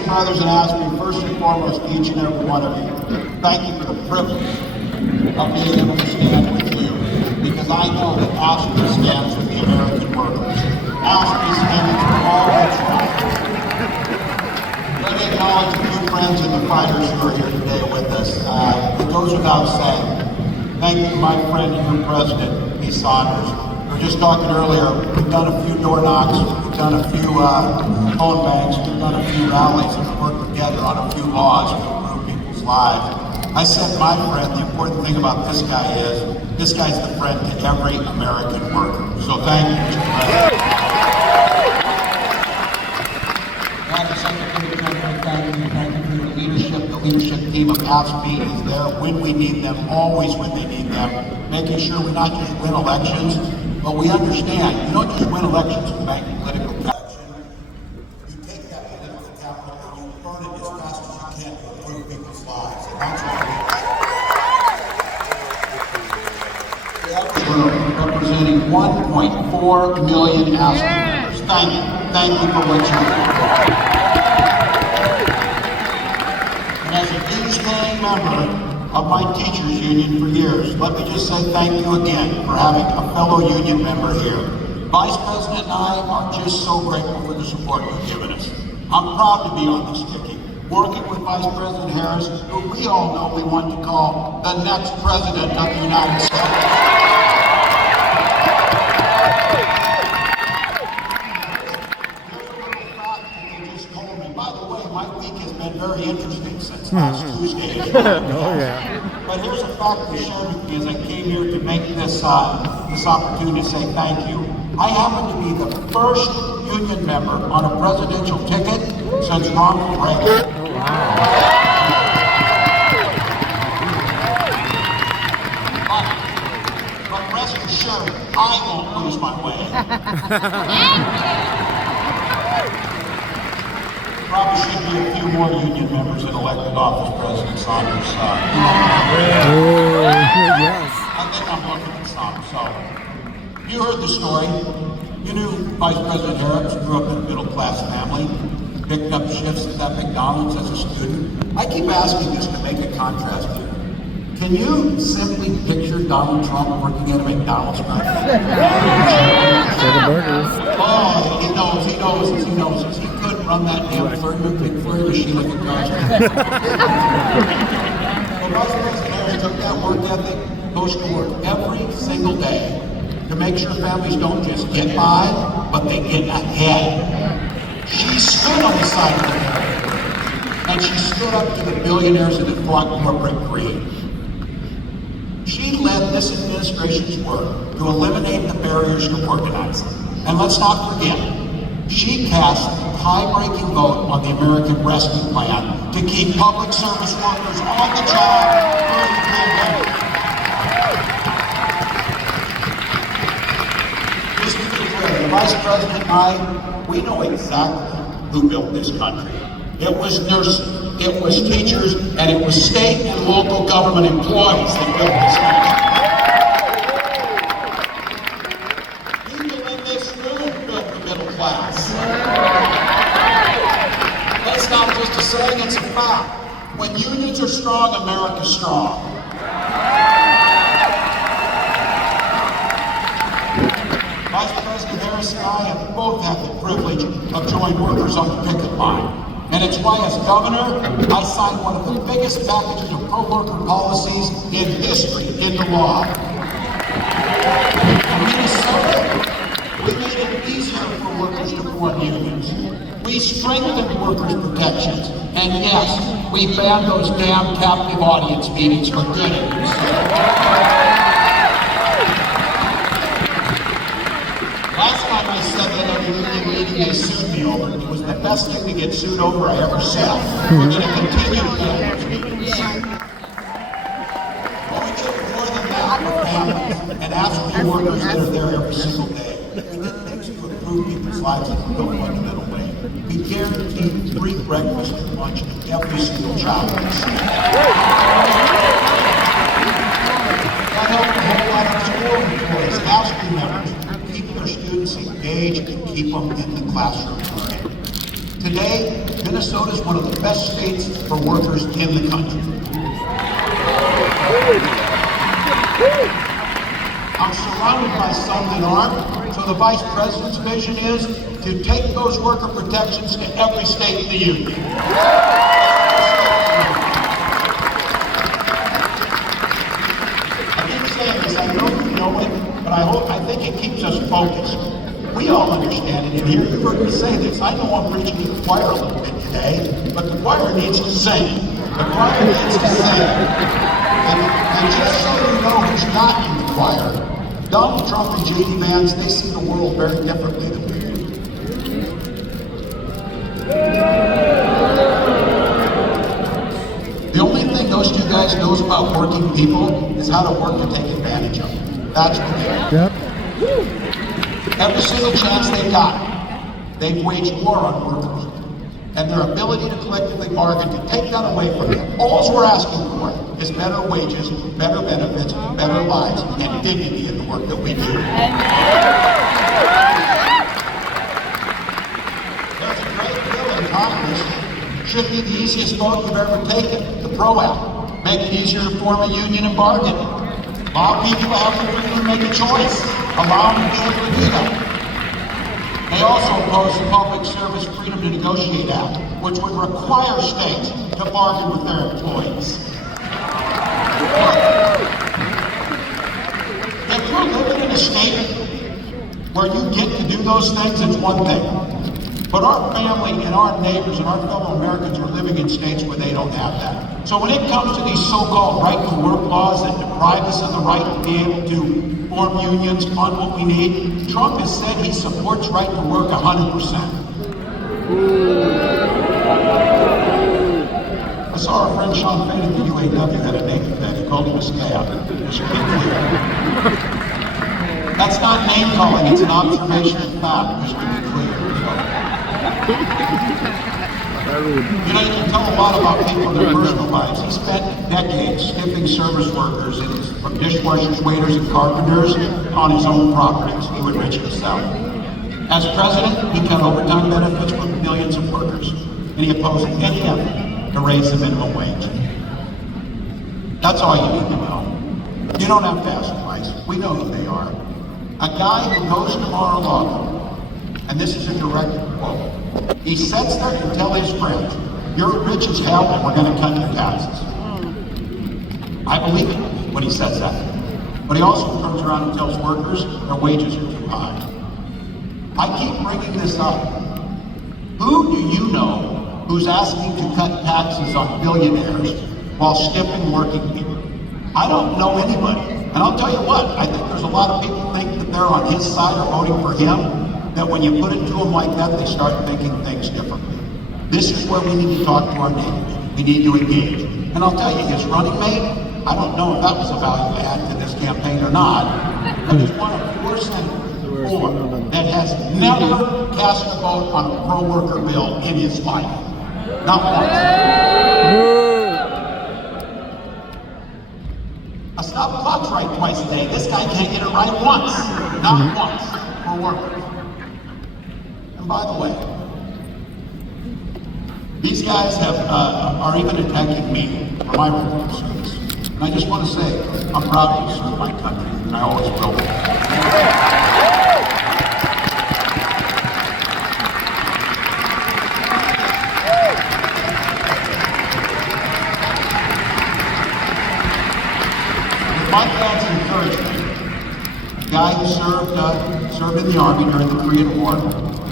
and brothers and ask you, first and foremost, each and every one of you, thank you for the privilege of being able to stand with you, because I know that ASPE stands with the American workers. ASPE stands for all that's right. Let me acknowledge a few friends and the fighters who are here today with us. It goes without saying, thank you to my friend and your president, B. Saunders. We were just talking earlier, we've done a few door knocks, we've done a few phone banks, we've done a few rallies, and we've worked together on a few laws to improve people's lives. I said, my friend, the important thing about this guy is, this guy's the friend to every American worker. So thank you, Mr. President. Thank you for your leadership. The leadership team of ASPE is there when we need them, always when they need them, making sure we not just win elections, but we understand you don't just win elections to make political traction. You take that political capital and you burn it as fast as you can to improve people's lives. And that's why we're representing 1.4 million ASPE members. Thank you. Thank you for what you do. And as a dues-paying member of my teachers union for years, let me just say thank you again for having a fellow union member here. Vice President and I are just so grateful for the support you've given us. I'm proud to be on this ticket, working with Vice President Harris, who we all know we want to call the next President of the United States. Very interesting since last Tuesday. Oh yeah. But here's a fact that shared with me as I came here to make this opportunity to say thank you. I happen to be the first union member on a presidential ticket since Ronald Reagan. Oh, wow. But rest assured, I won't lose my way. Probably should be a few more union members in elected office, President Saunders. Yes. I think I'm looking at some. So, you heard the story. You knew Vice President Harris grew up in a middle-class family, picked up shifts at that McDonald's as a student. I keep asking this to make a contrast here. Can you simply picture Donald Trump working at a McDonald's right now? For the burgers. Oh, he knows. He could run that damn Flurry machine like a garbage. Well, Vice President Harris took that work ethic, goes to work every single day to make sure families don't just get by, but they get ahead. She stood on the side of the barrier, and she stood up to the billionaires that had fought corporate greed. She led this administration's work to eliminate the barriers to organizing. And let's not forget, she cast a tie-breaking vote on the American Rescue Plan to keep public service workers on the job during the pandemic. Just to be clear, the Vice President and I, we know exactly who built this country. It was nurses, it was teachers, and it was state and local government employees that built this country. People in this room built the middle class. That's not just a saying, it's a fact. When unions are strong, America's strong. Vice President Harris and I have both had the privilege of joining workers on the picket line. And it's why, as governor, I signed one of the biggest packages of pro-worker policies in history into law. In Minnesota, we made it easier for workers to form unions. We strengthened workers' protections. And yes, we banned those damn captive audience meetings for good in Minnesota. Last time I said that at a union meeting, they sued me over it. It was the best thing to get sued over I ever said. We're going to continue to do those meetings. But we did more than that for families and ASPE workers that are there every single day. We did things to improve people's lives in a real fundamental way. We guaranteed free breakfast and lunch to every single child in the city. That helped a whole lot of school employees, ASPE members, keep their students engaged and keep them in the classroom. Today, Minnesota is one of the best states for workers in the country. I'm surrounded by some that aren't, so the Vice President's vision is to take those worker protections to every state in the union. I keep saying this, I know you know it, but I think it keeps us focused. We all understand it in here. You've heard me say this. I know I'm preaching to the choir a little bit today, but the choir needs to sing. The choir needs to sing. And just so you know who's not in the choir, Donald Trump and J.D. Vance, they see the world very differently than we do. The only thing those two guys knows about working people is how to work to take advantage of them. That's what they do. Yep. Every single chance they've got, they've waged war on workers. And their ability to collectively bargain to take that away from them. All we're asking for is better wages, better benefits, better lives, and dignity in the work that we do. There's a great bill in Congress. Should be the easiest vote you've ever taken, the PRO Act. Make it easier to form a union and bargain. Allow people to have the freedom to make a choice. Allow them to be able to do that. They also oppose the Public Service Freedom to Negotiate Act, which would require states to bargain with their employees. If you're living in a state where you get to do those things, it's one thing. But our family and our neighbors and our fellow Americans are living in states where they don't have that. So when it comes to these so-called right-to-work laws that deprive us of the right to be able to form unions, fund what we need, Trump has said he supports right-to-work 100%. I saw our friend Sean Fane at the UAW had a name for that. He called him a scab. It should be clear. That's not name-calling, it's an observation of fact. It should be clear. You know, you can tell a lot about people in their personal lives. He spent decades skipping service workers, from dishwashers, waiters, and carpenters on his own properties. He would enrich himself. As president, he cut overtime benefits for millions of workers, and he opposed any effort to raise the minimum wage. That's all you need to know. You don't have to ask twice. We know who they are. A guy who goes to Mar-a-Lago, and this is a direct quote, he sits there and tells his friends, you're rich as hell and we're going to cut your taxes. I believe it when he says that. But he also turns around and tells workers their wages are too high. I keep bringing this up. Who do you know who's asking to cut taxes on billionaires while stiffing working people? I don't know anybody. And I'll tell you what, I think there's a lot of people think that they're on his side or voting for him, that when you put it to them like that, they start thinking things differently. This is where we need to talk to our neighbors. We need to engage. And I'll tell you, his running mate, I don't know if that was a value add to this campaign or not, but he's one of 4 senators that has never cast a vote on a pro-worker bill in his life. Not once. A stop clock's right twice a day. This guy can't get it right once. Not once for workers. And by the way, these guys are even attacking me for my regular service. And I just want to say, I'm proud to serve my country, and I always will be. With my dad's encouragement, a guy who served in the Army during the Korean War,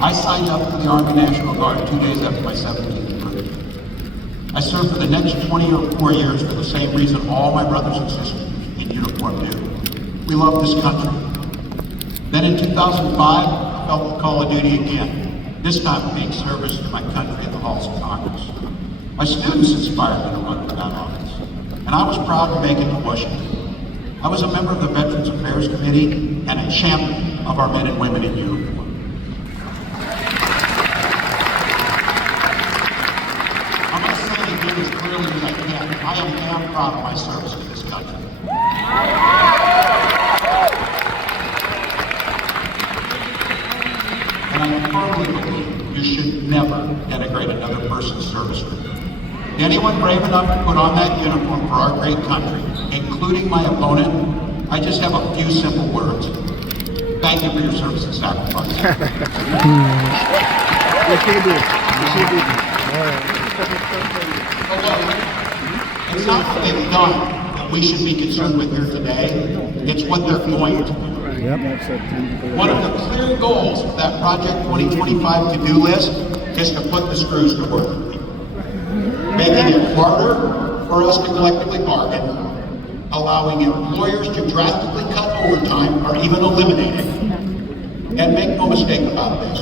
I signed up for the Army National Guard 2 days after my 17th birthday. I served for the next 24 years for the same reason all my brothers and sisters in uniform do. We love this country. Then in 2005, I felt the call of duty again, this time being service to my country in the halls of Congress. My students inspired me to run for that office, and I was proud to make it to Washington. I was a member of the Veterans Affairs Committee and a champion of our men and women in uniform. As clearly as I can, I am damn proud of my service to this country. And I firmly believe you should never denigrate another person's service for you. Anyone brave enough to put on that uniform for our great country, including my opponent, I just have a few simple words. Thank you for your service and sacrifice. It's not what they've done that we should be concerned with here today. It's what they're going to do. One of the clear goals of that Project 2025 to-do list is to put the screws to work, making it harder for us to collectively bargain, allowing employers to drastically cut overtime or even eliminate it. And make no mistake about this,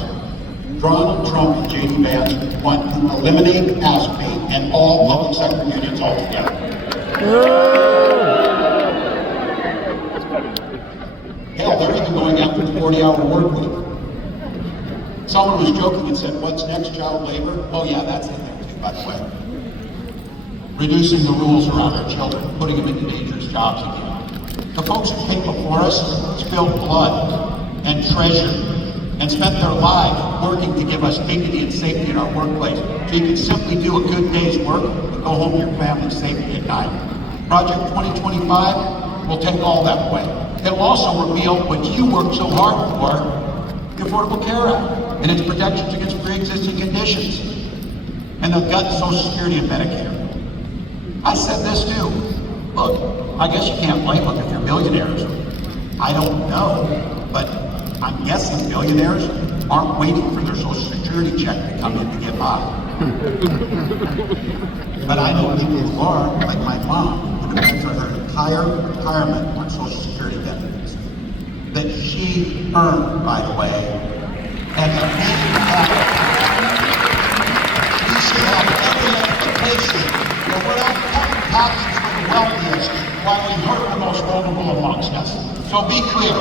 Donald Trump and J.D. Vance want to eliminate ASPE and all public sector unions altogether. Hell, they're even going after the 40-hour work week. Someone was joking and said, what's next, child labor? Oh yeah, that's in there too, by the way. Reducing the rules around our children, putting them into dangerous jobs again. The folks who came before us spilled blood and treasure and spent their lives working to give us dignity and safety in our workplace, so you can simply do a good day's work and go home to your family safely at night. Project 2025 will take all that away. It'll also reveal what you worked so hard for, the Affordable Care Act, and its protections against pre-existing conditions, and the gut Social Security and Medicare. I said this too. Look, I guess you can't blame them if you're millionaires. I don't know, but I'm guessing millionaires aren't waiting for their Social Security check to come in to get by. But I know people who are, like my mom, who depends on her entire retirement on Social Security benefits that she earned, by the way, and that we should have every expectation that we're not cutting taxes for the wealthiest while we hurt the most vulnerable amongst us. So be clear.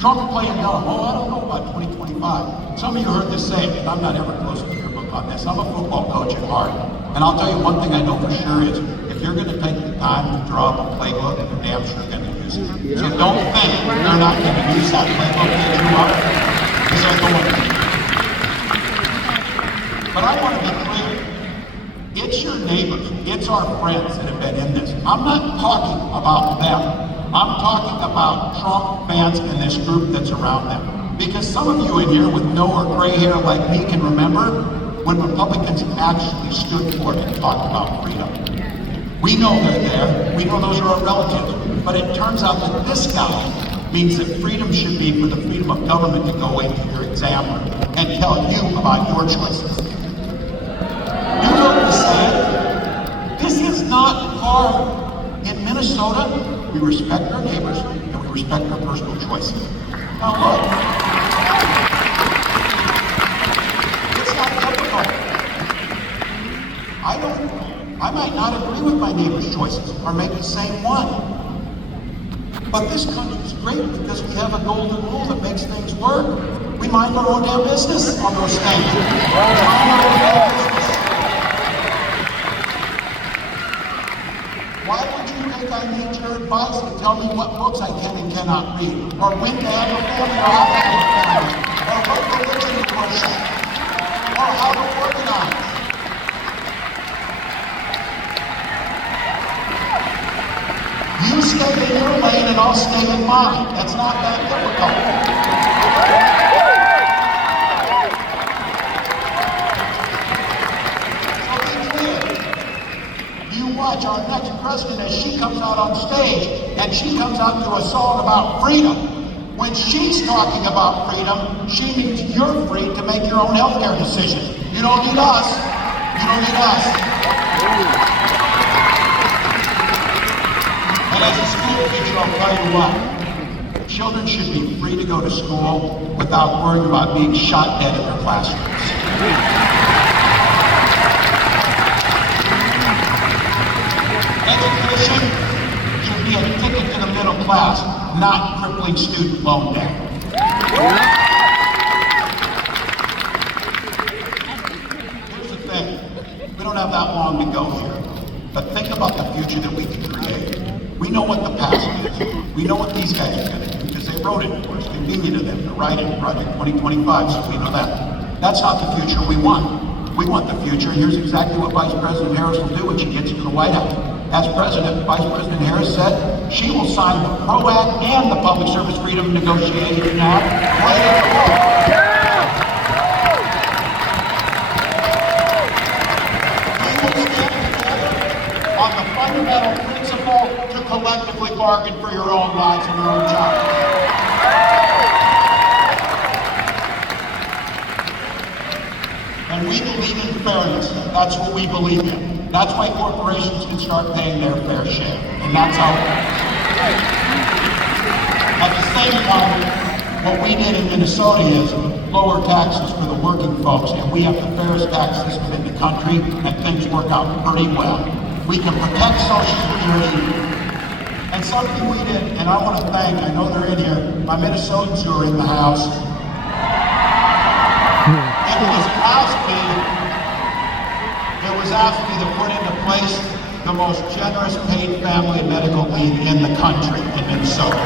Trump playing dumb. Oh, I don't know about 2025. Some of you heard this saying, and I'm not ever close to your book on this. I'm a football coach at heart. And I'll tell you one thing I know for sure is, if you're going to take the time to draw up a playbook, they're damn sure going to use it. So don't think they're not going to use that playbook that you are, because they're going to. But I want to be clear. It's your neighbors, it's our friends that have been in this. I'm not talking about them. I'm talking about Trump fans and this group that's around them. Because some of you in here with no or gray hair like me can remember when Republicans actually stood for it and talked about freedom. We know they're there, we know those are our relatives, but it turns out that this guy means that freedom should be for the freedom of government to go into your exam room and tell you about your choices. You heard me say, this is not hard. In Minnesota, we respect our neighbors and we respect our personal choices. Now look, it's not difficult. I might not agree with my neighbor's choices or make the same one. But this country's great because we have a golden rule that makes things work. We mind our own damn business on those things. Why would you think I need your advice to tell me what books I can and cannot read, or when to have a family, or how to have a family, or what religion to worship, or how to organize? You stay in your lane and I'll stay in mine. That's not that difficult. Watch our next president as she comes out on stage and she comes out to a song about freedom. When she's talking about freedom, she means you're free to make your own healthcare decisions. You don't need us. You don't need us. And as a school teacher, I'll tell you what. Children should be free to go to school without worrying about being shot dead in their classrooms. Education should be a ticket to the middle class, not crippling student loan debt. Here's the thing, we don't have that long to go here, but think about the future that we can create. We know what the past is. We know what these guys are going to do because they wrote it for us. It's convenient to them to write it in Project 2025, so we know that. That's not the future we want. We want the future. Here's exactly what Vice President Harris will do when she gets into the White House. As President, Vice President Harris said, she will sign the PRO Act and the Public Service Freedom Negotiation Act right into law. We will stand together on the fundamental principle to collectively bargain for your own lives and your own jobs. And we believe in fairness. That's what we believe in. That's why corporations can start paying their fair share. And that's how it works. At the same time, what we did in Minnesota is lower taxes for the working folks, and we have the fairest tax system in the country, and things work out pretty well. We can protect Social Security. And something we did, and I want to thank, I know they're in here, my Minnesotans who are in the House. It was asked me to put into place the most generous paid family medical leave in the country in Minnesota.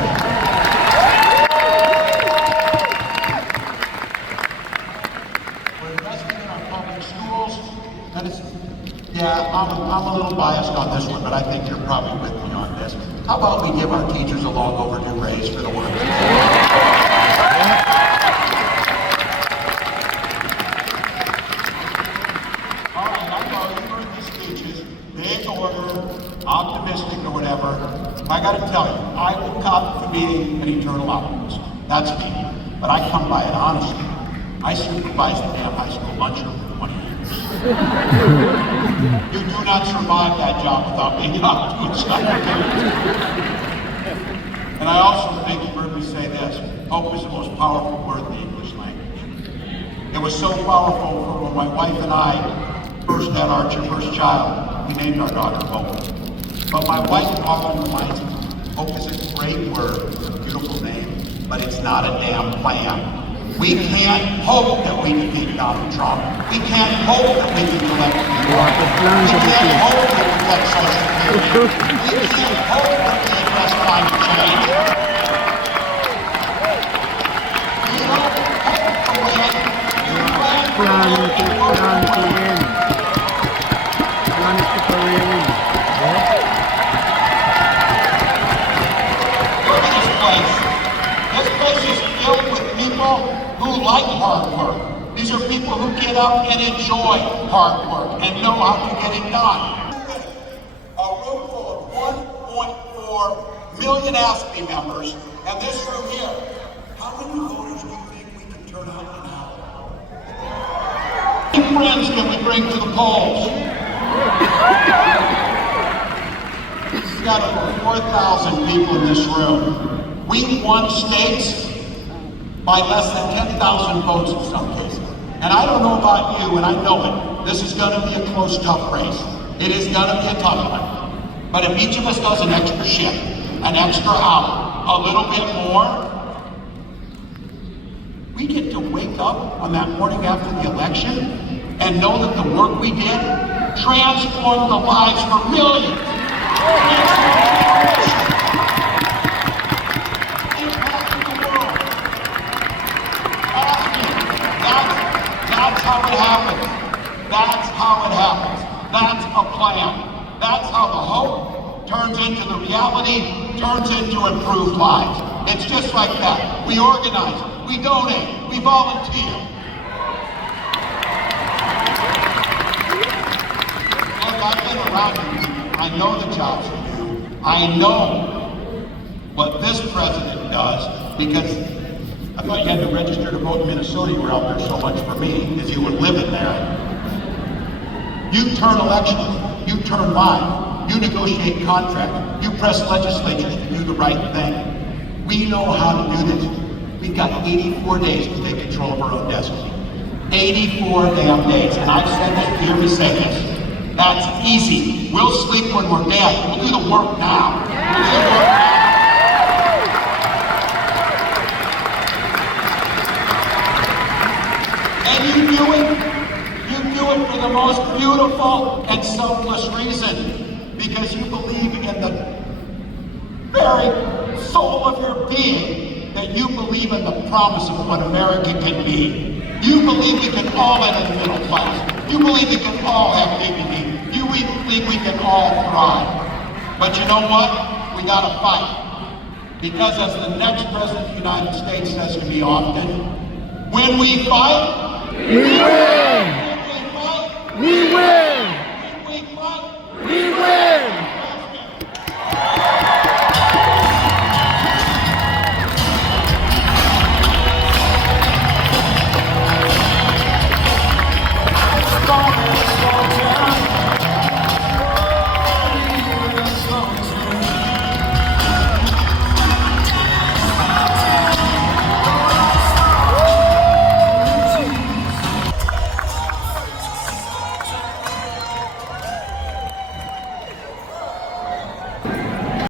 We're investing in our public schools, and it's, yeah, I'm a little biased on this one, but I think you're probably with me on this. How about we give our teachers a long overdue raise for the work they do? Optimistic or whatever, I gotta tell you, I will cop for being an eternal optimist. That's me. But I come by it honestly. I supervised the damn high school lunchroom for 20 years. You do not survive that job without being an optimist. And I also think you've heard me say this, hope is the most powerful word in the English language. It was so powerful for when my wife and I first had our first child. We named our daughter Hope. But my wife often reminds me, hope is a great word, it's a beautiful name, but it's not a damn plan. We can't hope that we defeat Donald Trump. We can't hope that we can collect people. We can't hope that we get Social Security. We can't hope that we address climate change. We don't hope to win. This place is filled with people who like hard work. These are people who get up and enjoy hard work and know how to get it done. A room full of 1.4 million ASPE members, and this room here, how many voters do you think we can turn out in an hour? How many friends can we bring to the polls? We've got over 4,000 people in this room. We won states by less than 10,000 votes in some cases. And I don't know about you, and I know it. This is going to be a close, tough race. It is going to be a tough one. But if each of us does an extra shift, an extra hour, a little bit more, we get to wake up on that morning after the election and know that the work we did transformed the lives for millions. That's how it happens. That's how it happens. That's a plan. That's how the hope turns into the reality, turns into improved lives. It's just like that. We organize, we donate, we volunteer. Look, I've been around you. I know the jobs you do. I know what this president does because I thought you had to register to vote in Minnesota. You were out there so much for me because you were living there. You turn elections, you turn lives, you negotiate contracts, you press legislatures to do the right thing. We know how to do this. We've got 84 days to take control of our own destiny. 84 damn days. And I've said this, you hear me say this. That's easy. We'll sleep when we're dead. We'll do the work now. We'll do the work now. And you do it for the most beautiful and selfless reason, because you believe in the very soul of your being that you believe in the promise of what America can be. You believe we can all enter the middle class. You believe we can all have dignity. You believe we can all thrive. But you know what? We gotta fight. Because as the next President of the United States says to me often, when we fight, we win!